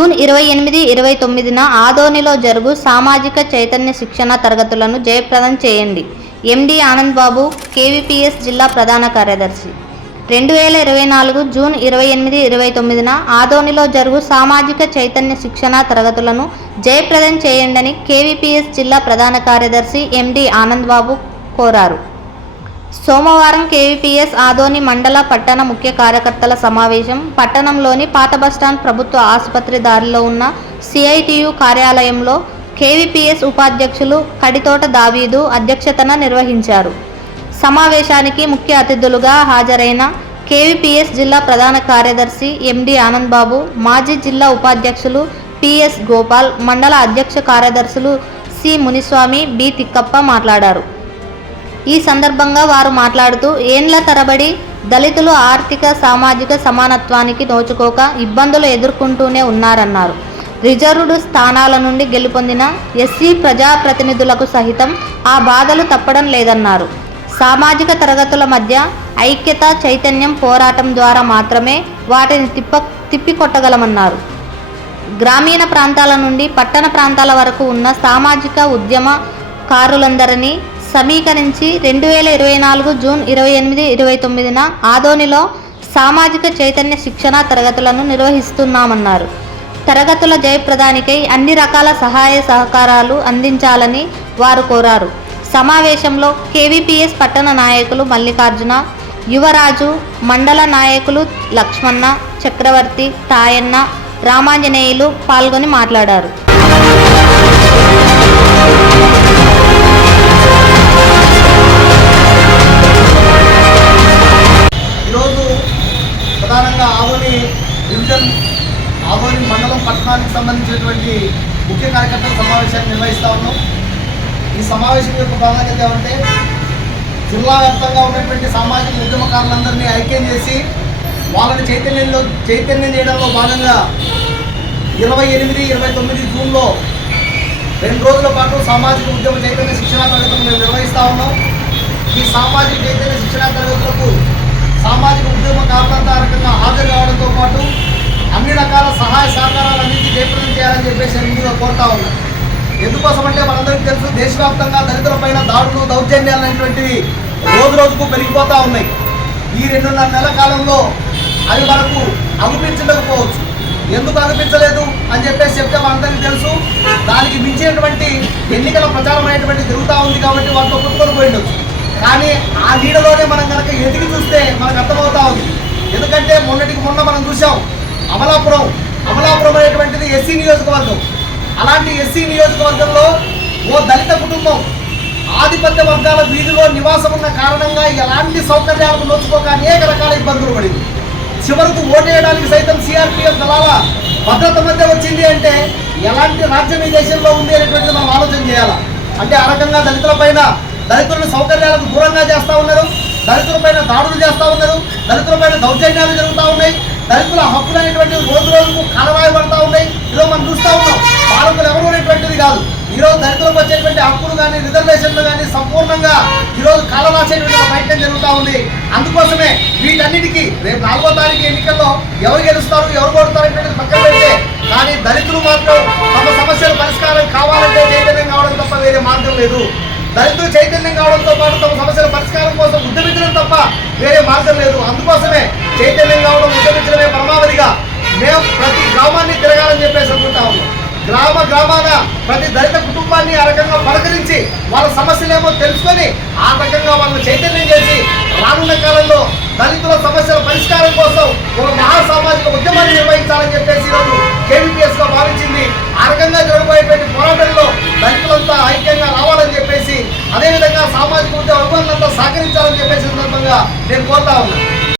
June 28, 29న ఆదోనిలో జరుగు సామాజిక చైతన్య శిక్షణ తరగతులను జయప్రదం చేయండి. ఎండి ఆనంద్ బాబు, కేవీపీఎస్ జిల్లా ప్రధాన కార్యదర్శి. 2024 జూన్ 28, 29న ఆదోనిలో జరుగు సామాజిక చైతన్య శిక్షణ తరగతులను జయప్రదం చేయండని కేవీపీఎస్ జిల్లా ప్రధాన కార్యదర్శి ఎండి ఆనంద్ బాబు కోరారు. సోమవారం కేవీపీఎస్ ఆదోని మండల పట్టణ ముఖ్య కార్యకర్తల సమావేశం పట్టణంలోని పాత బస్టాండ్ ప్రభుత్వ ఆసుపత్రి దారిలో ఉన్న సిఐటియు కార్యాలయంలో కేవీపీఎస్ ఉపాధ్యక్షులు కడితోట దావీదు అధ్యక్షతన నిర్వహించారు. సమావేశానికి ముఖ్య అతిథులుగా హాజరైన కేవీపీఎస్ జిల్లా ప్రధాన కార్యదర్శి ఎండి ఆనంద్ బాబు, మాజీ జిల్లా ఉపాధ్యక్షులు పిఎస్ గోపాల్, మండల అధ్యక్ష కార్యదర్శులు సి మునిస్వామి, బి తిక్కప్ప మాట్లాడారు. ఈ సందర్భంగా వారు మాట్లాడుతూ ఏండ్ల తరబడి దళితులు ఆర్థిక సామాజిక సమానత్వానికి నోచుకోక ఇబ్బందులు ఎదుర్కొంటూనే ఉన్నారన్నారు. రిజర్వ్డ్ స్థానాల నుండి గెలుపొందిన ఎస్సీ ప్రజాప్రతినిధులకు సహితం ఆ బాధలు తప్పడం లేదన్నారు. సామాజిక తరగతుల మధ్య ఐక్యత చైతన్యం పోరాటం ద్వారా మాత్రమే వాటిని తిప్పికొట్టగలమన్నారు. గ్రామీణ ప్రాంతాల నుండి పట్టణ ప్రాంతాల వరకు ఉన్న సామాజిక ఉద్యమకారులందరినీ సమీకరించి 2024 జూన్ 28, 29న ఆదోనిలో సామాజిక చైతన్య శిక్షణ తరగతులను నిర్వహిస్తున్నామన్నారు. తరగతుల జయప్రదానికై అన్ని రకాల సహాయ సహకారాలు అందించాలని వారు కోరారు. సమావేశంలో కేవీపీఎస్ పట్టణ నాయకులు మల్లికార్జున, యువరాజు, మండల నాయకులు లక్ష్మణ, చక్రవర్తి, తాయన్న, రామాంజనేయులు పాల్గొని మాట్లాడారు. ఈరోజు ప్రధానంగా ఆదోని డివిజన్, ఆదోని మండలం పట్టణానికి సంబంధించినటువంటి ముఖ్య కార్యకర్తల సమావేశాన్ని నిర్వహిస్తూ ఉన్నాం. ఈ సమావేశం యొక్క ప్రాధాన్యత ఏమంటే జిల్లా వ్యాప్తంగా ఉన్నటువంటి సామాజిక ఉద్యమకారులందరినీ ఐక్యం చేసి వాళ్ళని చైతన్యం చేయడంలో భాగంగా 28, 29 జూన్లో 2 రోజుల పాటు సామాజిక ఉద్యమ చైతన్య శిక్షణా తరగతులు మేము నిర్వహిస్తూ ఉన్నాం. ఈ సామాజిక చైతన్య శిక్షణా తరగతులకు సామాజిక ఉద్యమకారులంతా రకంగా హాజరు కావడంతో పాటు అన్ని రకాల సహాయ సహకారాలు అన్నింటినీ జయప్రదం చేయాలని చెప్పేసి ముందుగా కోరుతా ఉన్నాం. ఎందుకోసమంటే మనందరికీ తెలుసు, దేశవ్యాప్తంగా దళితులపైన దాడులు దౌర్జన్యాలు అనేటువంటివి రోజు రోజుకు పెరిగిపోతూ ఉన్నాయి. ఈ 2.5 నెలల కాలంలో అవి మనకు అనిపించకపోవచ్చు. ఎందుకు అనిపించలేదు అని చెప్పేసి చెప్తే మనందరికీ తెలుసు, దానికి మించినటువంటి ఎన్నికల ప్రచారం అనేటువంటి జరుగుతూ ఉంది కాబట్టి వాటిలో కొట్టుకొని పోయిండొచ్చు. కానీ ఆ నీడలోనే మనం కనుక ఎదిగి చూస్తే మనకు అర్థమవుతా ఉంది. ఎందుకంటే మొన్న మనం చూసాం అమలాపురం అనేటువంటిది ఎస్సీ నియోజకవర్గం. అలాంటి ఎస్సీ నియోజకవర్గంలో ఓ దళిత కుటుంబం ఆధిపత్య వర్గాల వీధిలో నివాసం ఉన్న కారణంగా ఎలాంటి సౌకర్యాలకు నోచుకోక అనేక రకాల ఇబ్బందులు పడింది. చివరకు ఓటేయడానికి సైతం సిఆర్పిఎఫ్ దళాల భద్రత మధ్య వచ్చింది అంటే ఎలాంటి రాజ్యం ఈ దేశంలో ఉంది అనేటువంటిది మనం ఆలోచన చేయాలి. అంటే ఆ రకంగా దళితులను సౌకర్యాలకు దూరంగా చేస్తూ ఉన్నారు, దళితులపైన దాడులు చేస్తూ ఉన్నారు, దళితులపైన దౌర్జన్యాలు జరుగుతూ ఉన్నాయి, దళితుల హక్కులు అనేటువంటివి రోజు రోజుకు కలవాయబడతా ఉన్నాయి. ఈరోజు మనం చూస్తూ ఉన్నాం, పాలకులు ఎవరు అనేటువంటిది కాదు, ఈరోజు దళితులకు వచ్చేటువంటి హక్కులు కానీ రిజర్వేషన్లు కానీ సంపూర్ణంగా ఈరోజు కాలరాసేటువంటి ప్రయత్నం జరుగుతూ ఉంది. అందుకోసమే వీటన్నిటికీ రేపు 4వ తారీఖు ఎన్నికల్లో ఎవరు గెలుస్తారు ఎవరు కొడతారు అనేటువంటిది పక్కన పెడితే, కానీ దళితులు మాత్రం తమ సమస్యల పరిష్కారం కావాలంటే చైతన్యం కావడం తప్ప వేరే మార్గం లేదు. దళితులు చైతన్యం కావడంతో పాటు తమ సమస్యల పరిష్కారం కోసం ఉద్యమించడం తప్ప వేరే మార్గం లేదు. అందుకోసమే చైతన్యం కావడం, ఉద్యమించడమే పరమావధిగా మేము ప్రతి గ్రామాన్ని తిరగాలని చెప్పేసి అనుకుంటా ఉన్నాం. గ్రామాన ప్రతి దళిత కుటుంబాన్ని ఆ రకంగా పలకరించి వాళ్ళ సమస్యలేమో తెలుసుకొని ఆ రకంగా వాళ్ళని చైతన్యం చేసి రానున్న కాలంలో దళితుల సమస్యల పరిష్కారం కోసం ఒక మహాసామాజిక ఉద్యమాన్ని నిర్వహించాలని చెప్పేసి ఈరోజు కేవీపీఎస్గా భావించింది. ఆ రకంగా జరగబోయేటువంటి పోరాటంలో దళితులంతా ఐక్యంగా రావాలని చెప్పేసి, అదేవిధంగా సామాజిక ఉద్యమ అభివృద్ధులంతా సహకరించాలని చెప్పేసి సందర్భంగా నేను కోరుతా ఉన్నాను.